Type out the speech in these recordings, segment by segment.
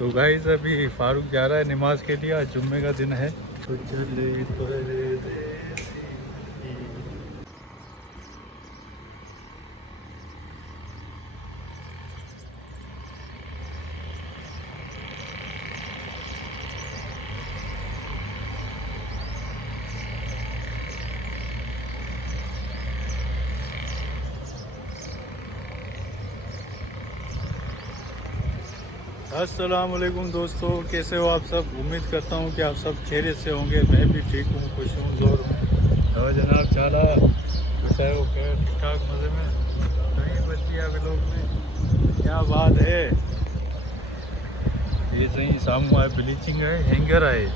तो गाइस अभी फारूक जा रहा है नमाज के लिए, आज जुम्मे का दिन है। तो चले परदेसी। अस्सलाम वालेकुम दोस्तों, कैसे हो आप सब। उम्मीद करता हूँ कि आप सब खैरियत से होंगे। मैं भी ठीक हूँ, खुश हूँ, जोर हूँ। और जनाब चाला बताए हो क्या, ठीक ठाक मज़े में। कहीं बच्ची आप लोग में क्या बात है। ये सही सामू आहे ब्लीचिंग है, हैंगर आहे।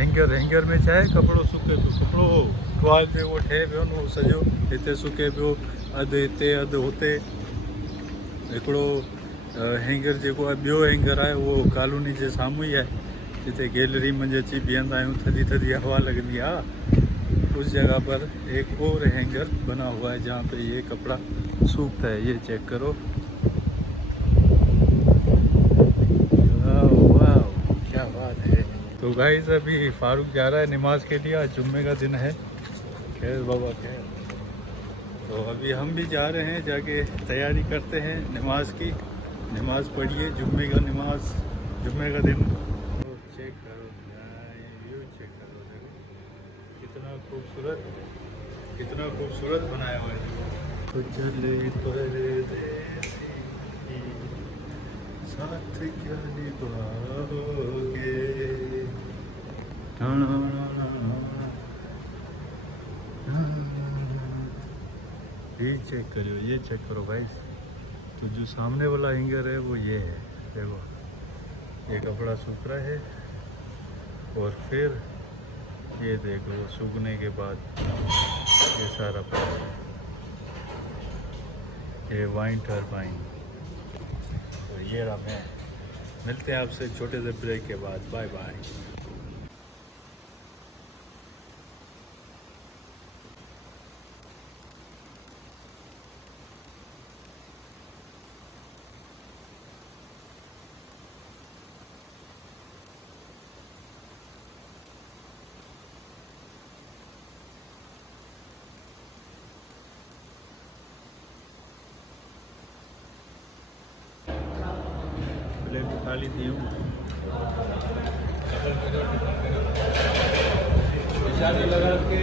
हैंगर में छा आहे, कपिड़ो सुके पियो, कपिड़ो टुवाल पियो उहो ठहे पियो न, उहो सॼो हिते सुके पियो, अधु हिते अधु हुते। हिकिड़ो हैंगर जेको आहे, ॿियो हैंगर आहे उहो कॉलोनी जे साम्हूं ई आहे, जिते गैलरी में अची बीहंदा आहियूं, थधी थधी हवा लगती है। उस जगह पर एक और हैंगर बना हुआ है जहाँ पे ये कपड़ा सूखता है। ये चेक करो, वाह क्या बात है। तो गाइस अभी फारूक जा रहा है नमाज के लिए, आज जुम्मे का दिन है। खैर बाबा खैर। तो अभी हम भी जा रहे हैं, जाके तैयारी करते हैं नमाज की। नमाज पढ़िए, जुम्मे का नमाज, जुम्मे का दिन। तो चेक करो, व्यू चेक करो, देखो कितना खूबसूरत बनाया हुआ है। तो चले परदेसी साथ क्या निभाओगे। ये चेक करो, ये चेक करो भाई। तो जो सामने वाला हैंगर है वो ये है, देखो ये कपड़ा सूख रहा है। और फिर ये देखो सूखने के बाद ये सारा पड़ा, ये वाइन टरबाइन। तो ये रहा मैं। मिलते हैं आपसे छोटे से ब्रेक के बाद। Bye bye. प्लेट खाली दी हूँ। लगा के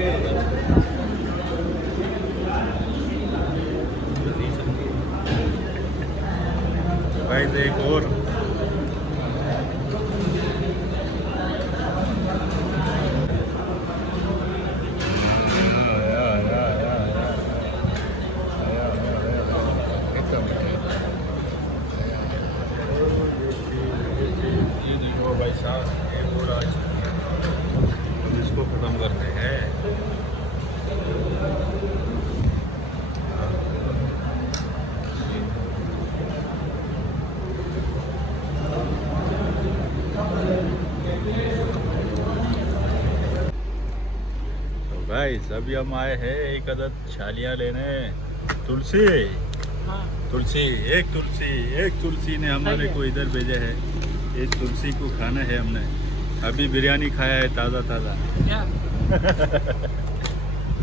भाई एक और भाई साहब, ये पूरा इसको ख़त्म करते हैं। तो गाइस अभी हम आए हैं एक अदद छालियाँ लेने। तुलसी, एक तुलसी ने हमारे को इधर भेजा है। इस तुलसी को खाना है हमने। अभी बिरयानी खाया है ताज़ा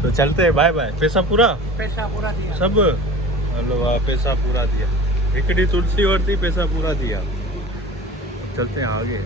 तो चलते हैं, बाय बाय। पैसा पूरा दिया सब। हेलो वाह, पैसा पूरा दिया। एकड़ी तुलसी और थी, पैसा पूरा दिया। चलते हैं आगे।